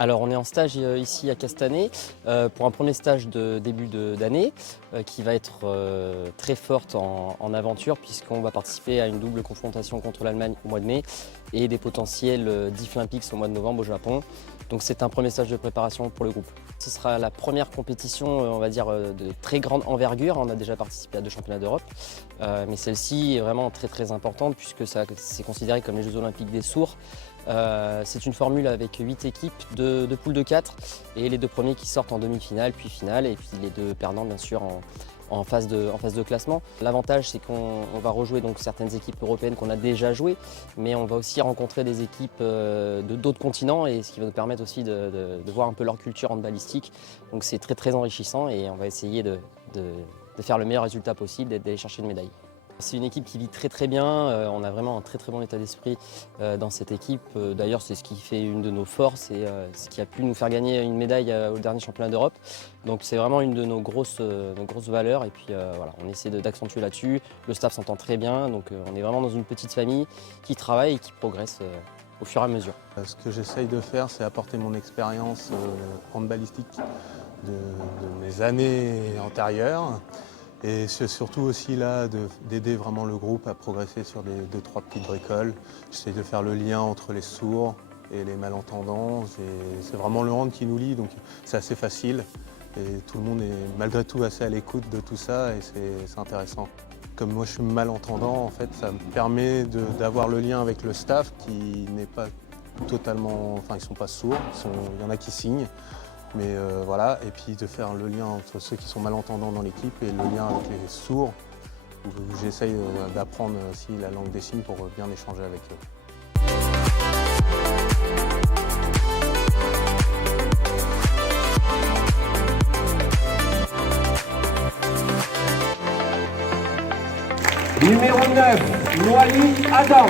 Alors on est en stage ici à Castanet pour un premier stage de début d'année qui va être très forte en aventure puisqu'on va participer à une double confrontation contre l'Allemagne au mois de mai et des potentiels Deaflympics au mois de novembre au Japon. Donc c'est un premier stage de préparation pour le groupe. Ce sera la première compétition, on va dire, de très grande envergure. On a déjà participé à 2 championnats d'Europe, mais celle-ci est vraiment très importante puisque c'est considéré comme les Jeux Olympiques des sourds. C'est une formule avec 8 équipes de poules de 4 et les 2 premiers qui sortent en demi-finale puis finale et puis les 2 perdants bien sûr en phase de classement. L'avantage c'est qu'on va rejouer donc certaines équipes européennes qu'on a déjà jouées, mais on va aussi rencontrer des équipes d'autres continents et ce qui va nous permettre aussi de voir un peu leur culture handballistique. Donc c'est très enrichissant et on va essayer de faire le meilleur résultat possible et d'aller chercher une médaille. C'est une équipe qui vit très bien, on a vraiment un très bon état d'esprit dans cette équipe. D'ailleurs c'est ce qui fait une de nos forces et ce qui a pu nous faire gagner une médaille au dernier championnat d'Europe. Donc c'est vraiment une de nos grosses valeurs et puis voilà, on essaie d'accentuer là-dessus. Le staff s'entend très bien, donc on est vraiment dans une petite famille qui travaille et qui progresse au fur et à mesure. Ce que j'essaye de faire, c'est apporter mon expérience handballistique de mes années antérieures. Et c'est surtout aussi là d'aider vraiment le groupe à progresser sur des 2-3 petites bricoles. J'essaie de faire le lien entre les sourds et les malentendants. C'est vraiment le hand qui nous lie, donc c'est assez facile. Et tout le monde est malgré tout assez à l'écoute de tout ça et c'est intéressant. Comme moi je suis malentendant, en fait, ça me permet d'avoir le lien avec le staff qui n'est pas totalement... Enfin, ils ne sont pas sourds, il y en a qui signent. Mais voilà, et puis de faire le lien entre ceux qui sont malentendants dans l'équipe et le lien avec les sourds, où j'essaye d'apprendre aussi la langue des signes pour bien échanger avec eux. Numéro 9, Noali Adam.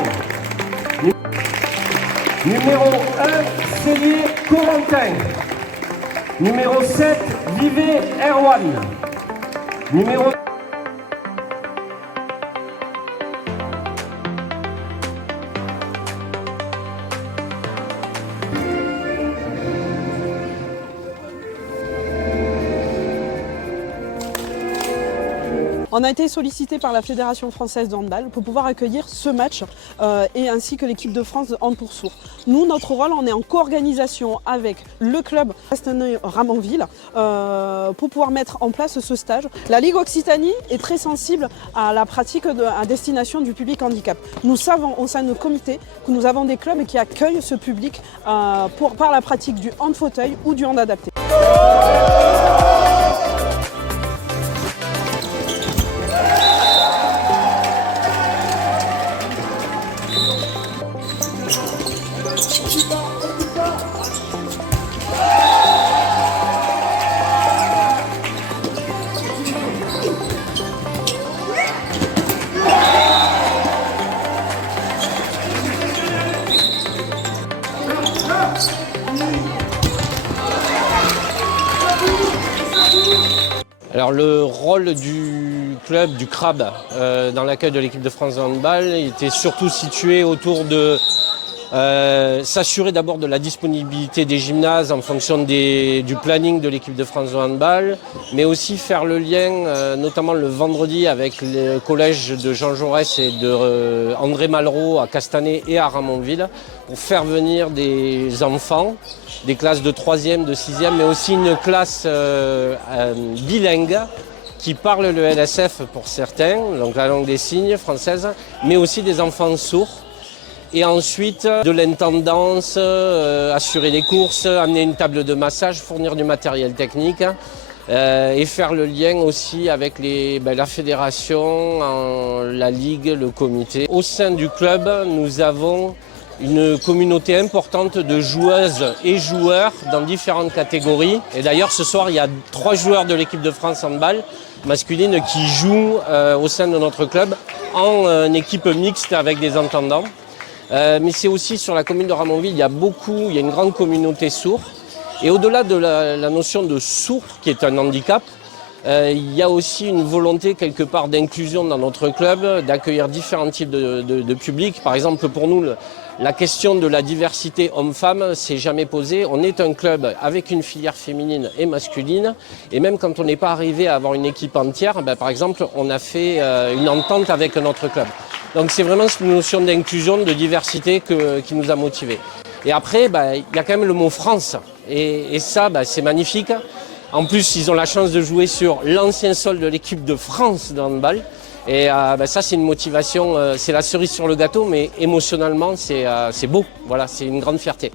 Numéro 1, Célier Corentin. Numéro 7, Vivé Erwan. Numéro... On a été sollicité par la Fédération française de handball pour pouvoir accueillir ce match et ainsi que l'équipe de France de hand pour sourds. Nous, notre rôle, on est en co-organisation avec le club Castanet-Ramonville pour pouvoir mettre en place ce stage. La Ligue Occitanie est très sensible à la pratique à destination du public handicap. Nous savons au sein de nos comités que nous avons des clubs qui accueillent ce public par la pratique du hand fauteuil ou du hand adapté. Alors le rôle du club, du CRAB, dans l'accueil de l'équipe de France de handball, était surtout situé autour de s'assurer d'abord de la disponibilité des gymnases en fonction du planning de l'équipe de France de handball, mais aussi faire le lien, notamment le vendredi, avec le collège de Jean Jaurès et de André Malraux à Castanet et à Ramonville, pour faire venir des enfants, des classes de 3e, de 6e, mais aussi une classe bilingue qui parle le LSF pour certains, donc la langue des signes française, mais aussi des enfants sourds. Et ensuite, de l'intendance, assurer les courses, amener une table de massage, fournir du matériel technique et faire le lien aussi avec la fédération, la ligue, le comité. Au sein du club, nous avons une communauté importante de joueuses et joueurs dans différentes catégories. Et d'ailleurs, ce soir, il y a 3 joueurs de l'équipe de France handball masculine qui jouent au sein de notre club en équipe mixte avec des entendants. Mais c'est aussi sur la commune de Ramonville, il y a une grande communauté sourde. Et au-delà de la notion de sourd, qui est un handicap, Il y a aussi une volonté quelque part d'inclusion dans notre club, d'accueillir différents types de publics. Par exemple, pour nous, la question de la diversité homme-femme s'est jamais posée. On est un club avec une filière féminine et masculine. Et même quand on n'est pas arrivé à avoir une équipe entière, par exemple, on a fait une entente avec un autre club. Donc c'est vraiment cette notion d'inclusion, de diversité qui nous a motivés. Et après, il y a quand même le mot France. Et ça, c'est magnifique. En plus, ils ont la chance de jouer sur l'ancien sol de l'équipe de France de handball. Et ça, c'est une motivation, c'est la cerise sur le gâteau, mais émotionnellement, c'est beau. Voilà, c'est une grande fierté.